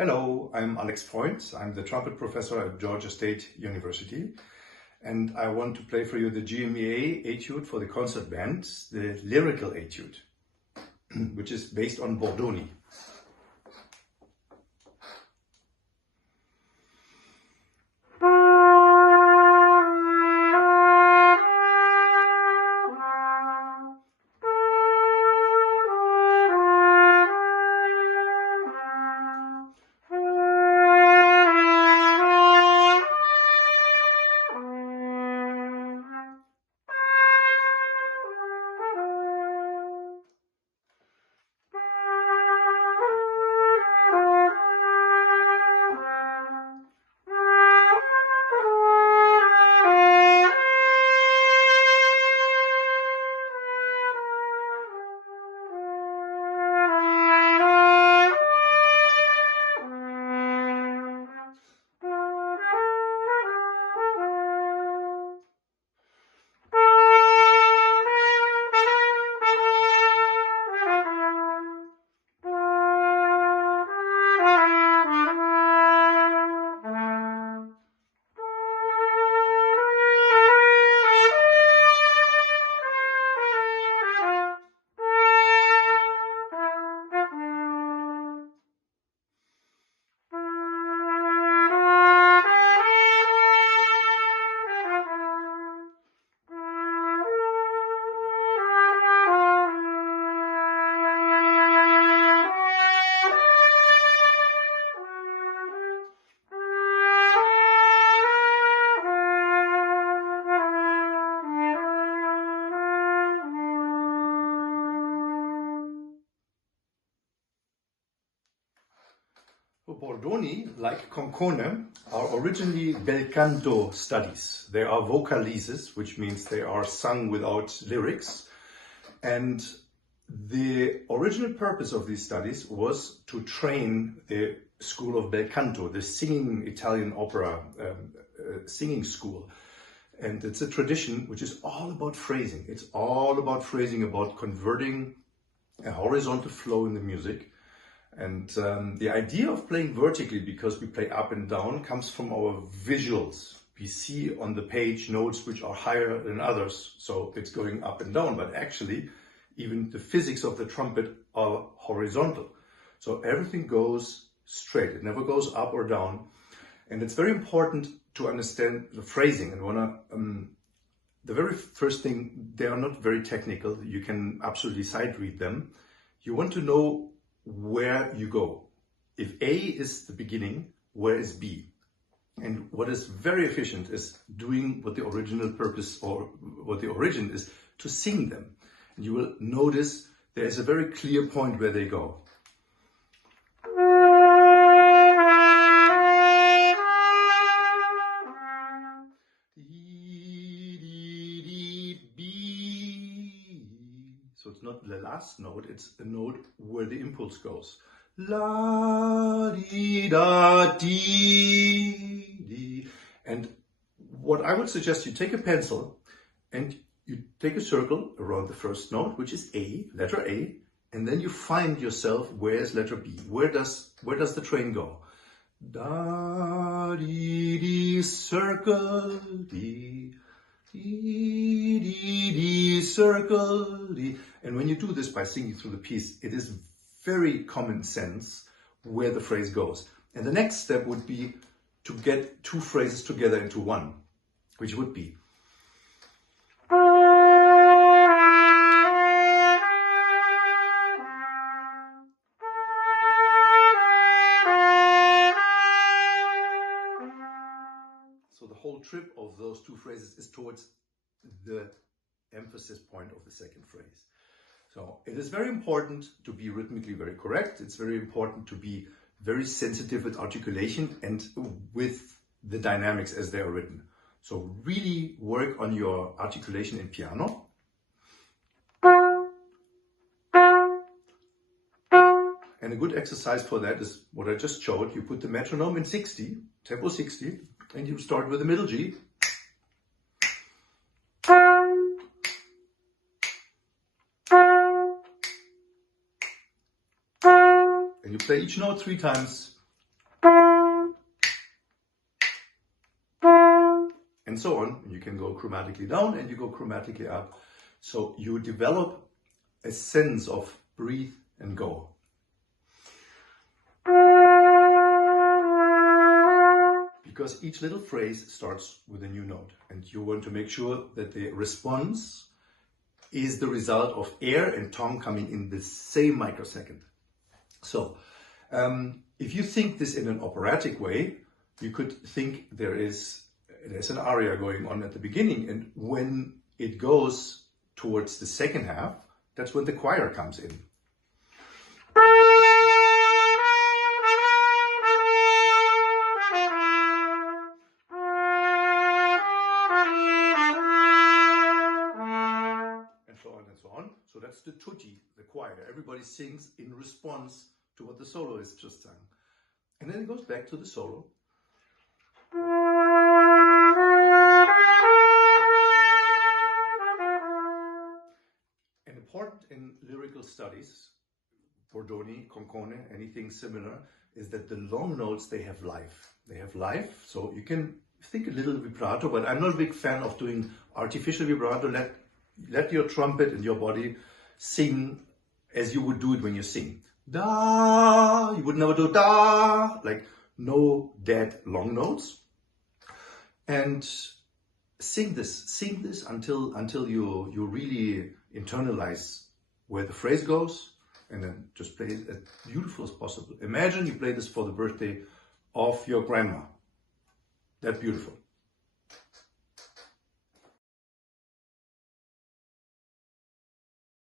Hello, I'm Alex Freund. I'm the trumpet professor at Georgia State University, and I want to play for you the GMEA Etude for the concert band, the Lyrical Etude, which is based on Bordoni. Bordoni, like Concone, are originally bel canto studies. They are vocalises, which means they are sung without lyrics. And the original purpose of these studies was to train the school of bel canto, the singing Italian opera singing school. And it's a tradition which is all about phrasing. It's all about phrasing, about converting a horizontal flow in the music. And the idea of playing vertically, because we play up and down, comes from our visuals. We see on the page notes which are higher than others, so it's going up and down. But actually, even the physics of the trumpet are horizontal. So everything goes straight. It never goes up or down. And it's very important to understand the phrasing. And the very first thing, they are not very technical. You can absolutely sight read them. You want to know where you go. If A is the beginning, where is B? And what is very efficient is doing what the original purpose or what the origin is, to sing them. And you will notice there is a very clear point where they go. So it's not the last note, it's a note where the impulse goes. La, di, da, di, di. And what I would suggest, you take a pencil and you take a circle around the first note, which is A, letter A, and then you find yourself, where's letter B? Where does the train go? Da, di, di, circle, di. Dee, dee, dee, circle, dee. And when you do this by singing through the piece, it is very common sense where the phrase goes. And the next step would be to get two phrases together into one, which would be so the whole trip of those two phrases is towards the emphasis point of the second phrase. So it is very important to be rhythmically very correct. It's very important to be very sensitive with articulation and with the dynamics as they are written. So really work on your articulation in piano. And a good exercise for that is what I just showed. You put the metronome in 60, tempo 60, and you start with the middle G. And you play each note 3 times and so on. You can go chromatically down and you go chromatically up. So you develop a sense of breathe and go. Because each little phrase starts with a new note, and you want to make sure that the response is the result of air and tongue coming in the same microsecond. So if you think this in an operatic way, you could think there's an aria going on at the beginning, and when it goes towards the second half, that's when the choir comes in. And so on and so on. So that's the tutti, the choir. Everybody sings in response to what the soloist just sang. And then it goes back to the solo. And important in lyrical studies, Bordoni, Concone, anything similar, is that the long notes, they have life. They have life, so you can think a little vibrato, but I'm not a big fan of doing artificial vibrato. Let your trumpet and your body sing as you would do it when you sing. Da, you would never do da, like no dead long notes. And sing this until you really internalize where the phrase goes, and then just play it as beautiful as possible. Imagine you play this for the birthday of your grandma. That's beautiful.